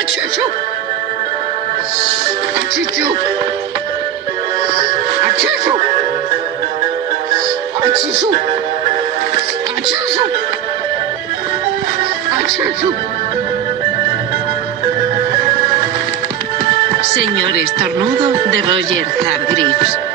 ¡Achichu! ¡Achichu! ¡Achichu! ¡Achichu! ¡Achichu! ¡Achichu! ¡Achichu! Señor Estornudo de Roger Hargreaves.